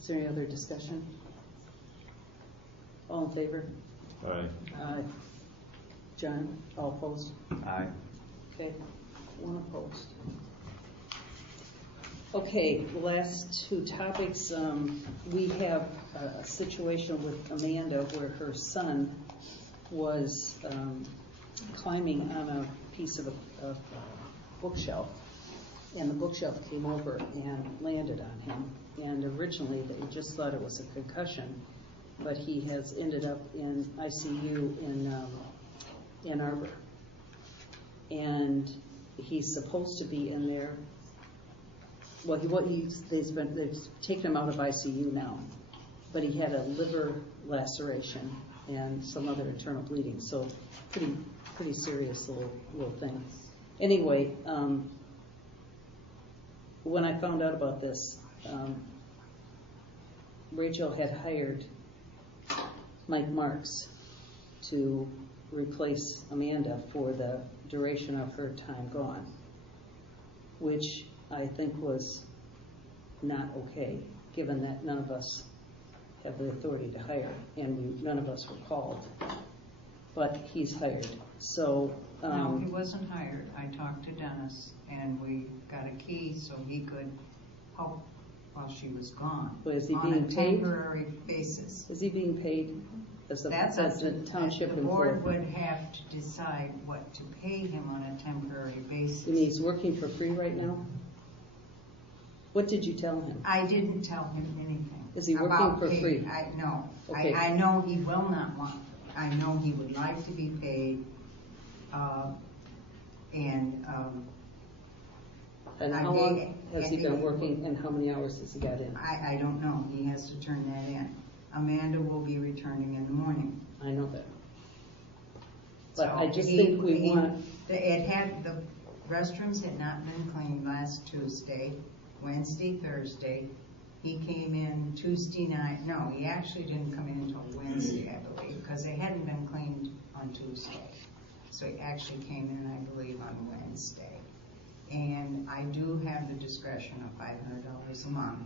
Is there any other discussion? All in favor? Aye. Aye. John, all opposed? Aye. Okay, one opposed. Okay, the last two topics. We have a situation with Amanda where her son was climbing on a piece of a bookshelf, and the bookshelf came over and landed on him. And originally they just thought it was a concussion, but he has ended up in ICU in Ann Arbor. And he's supposed to be in there. Well, they've taken him out of ICU now, but he had a liver laceration and some other internal bleeding, so pretty serious little thing. Anyway, when I found out about this, Rachel had hired Mike Marks to replace Amanda for the duration of her time gone, which I think was not okay, given that none of us have the authority to hire, and none of us were called. But he's hired. So no, he wasn't hired. I talked to Dennis, and we got a key so he could help while she was gone. But is he on being a paid? Temporary basis. Is he being paid as a township the employee? board would have to decide what to pay him on a temporary basis. And he's working for free right now? What did you tell him? I didn't tell him anything. Is he working for free? No. Okay. I know he will not want. I know he would like to be paid. And how long has he been working, and how many hours has he got in? I don't know. He has to turn that in. Amanda will be returning in the morning. I know that. But So I just think we want... The restrooms had not been cleaned last Tuesday, Wednesday, Thursday. He came in Tuesday night. No, he actually didn't come in until Wednesday, I believe, because they hadn't been cleaned on Tuesday. So he actually came in, I believe, on Wednesday. And I do have the discretion of $500 a month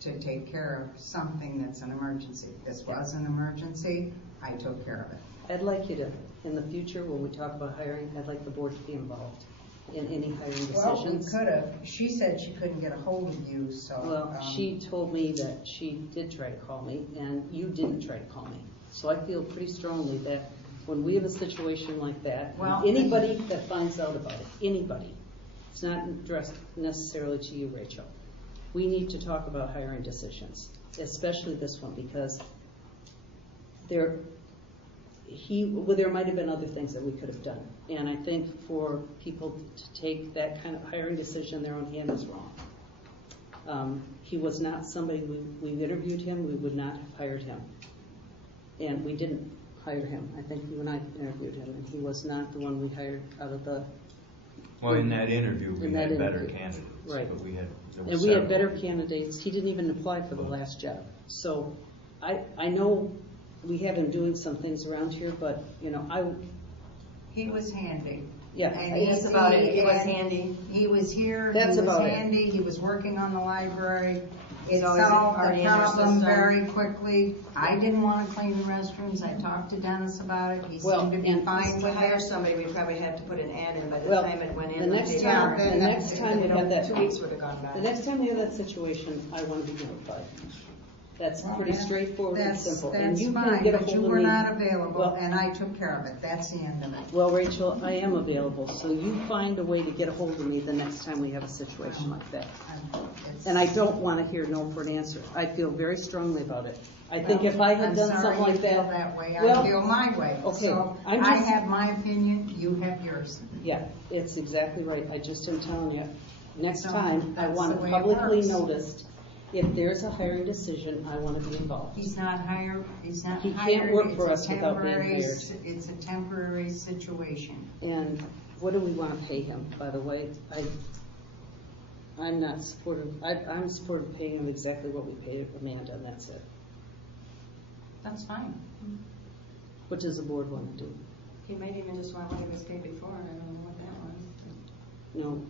to take care of something that's an emergency. This was an emergency. I took care of it. I'd like you to, in the future, when we talk about hiring, I'd like the board to be involved in any hiring decisions. Well, we could have. She said she couldn't get a hold of you, so. Well, she told me that she did try to call me, and you didn't try to call me. So I feel pretty strongly that when we have a situation like that, well, anybody that finds out about it, anybody, it's not addressed necessarily to you, Rachel. We need to talk about hiring decisions, especially this one, because there might have been other things that we could have done. And I think for people to take that kind of hiring decision in their own hand is wrong. He was not somebody, we interviewed him, we would not have hired him. And we didn't hire him. I think you and I interviewed him, and he was not the one we hired out of the... Well, in that interview, we had better candidates. Right. But we had better candidates. He didn't even apply for the last job. So I know we have him doing some things around here, but, He was handy. Yeah. And That's about it. He was handy. He was here. That's he was about it. handy. He was working on the library. It always solved the already in our problem system. very quickly. I didn't want to clean the restrooms. I talked to Dennis about it. He Well, seemed to be and fine To with hire it. somebody, we probably have to put an ad in by the Well, time it went in. the next they time, hired. the next time we have that, 2 weeks would have gone by. the next time we have that situation, I want to be notified. That's pretty straightforward and simple. And That's you can fine, get a but you hold of were me. not available, Well, and I took care of it. That's the end of it. Well, Rachel, I am available, so you find a way to get a hold of me the next time we have a situation like that. And I don't want to hear no for an answer. I feel very strongly about it. I think if I had done something like that. I'm sorry you feel that way. Well, I feel my way. okay, So I'm I just- have my opinion, you have yours. Yeah, it's exactly right. I just am telling you, next So time, I that's want the it way it publicly works. noticed. If there's a hiring decision, I want to be involved. He's not hired. He's not He hired. can't work It's for a us without being temporary hired. It's a temporary situation. And what do we want to pay him, by the way? I'm not supportive. I'm supportive of paying him exactly what we paid Amanda, and that's it. That's fine. What does the board want to do? He might even just want what he was paid before. I don't know what that was. No,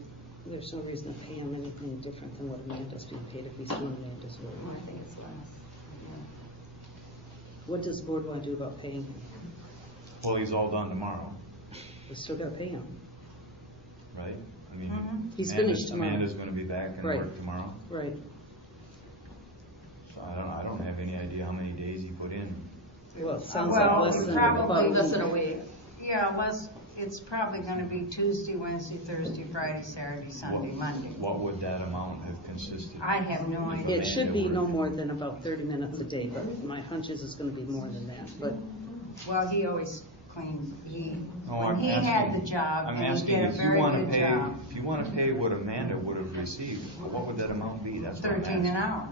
there's no reason to pay him anything different than what Amanda's being paid if he's doing Amanda's Well, work. I think it's What does the board want to do about paying him? Well, he's all done tomorrow, We still gotta pay him. right? I mean, He's finished tomorrow. Amanda's gonna be back and Right. work tomorrow, Right. so I don't have any idea how many days he put in. Well, it sounds Well, like less than probably about Less than a week. Yeah, it's probably gonna be Tuesday, Wednesday, Thursday, Friday, Saturday, Sunday, Monday. What would that amount have consisted? I have no idea. It should be no more than about 30 minutes a day, but my hunch is it's gonna be more than that, but Well, he always cleaned, Oh, when I'm he had asking- the job, I'm and he asking did a if you very wanna good pay, job. if you wanna pay what Amanda would have received, what would that amount be? That's what I'm 13 an asking. hour.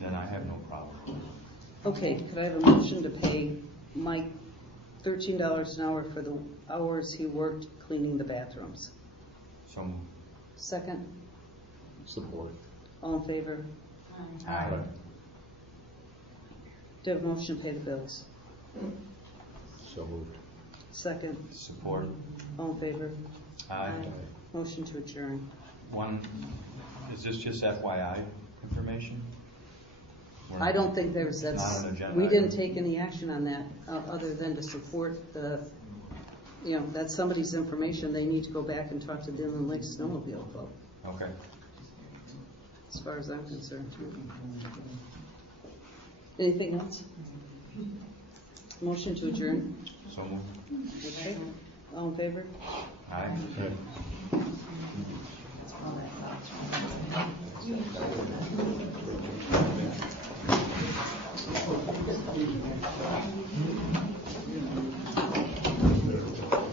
Then I have no problem. okay, could I have a motion to pay Mike $13 an hour for the hours he worked cleaning the bathrooms? So, Second, Support. all in favor? aye. Do you have a motion to pay the bills? So moved. Second, Support, all in favor? aye. Motion to adjourn. One, is this just FYI information? I don't think that's, Not an agenda we didn't item. take any action on that, other than to support that's somebody's information, they need to go back and talk to the Inland Lake Snowmobile Club, Okay. as far as I'm concerned. Anything else? Motion to adjourn, So moved. okay, all in favor? Aye. Okay.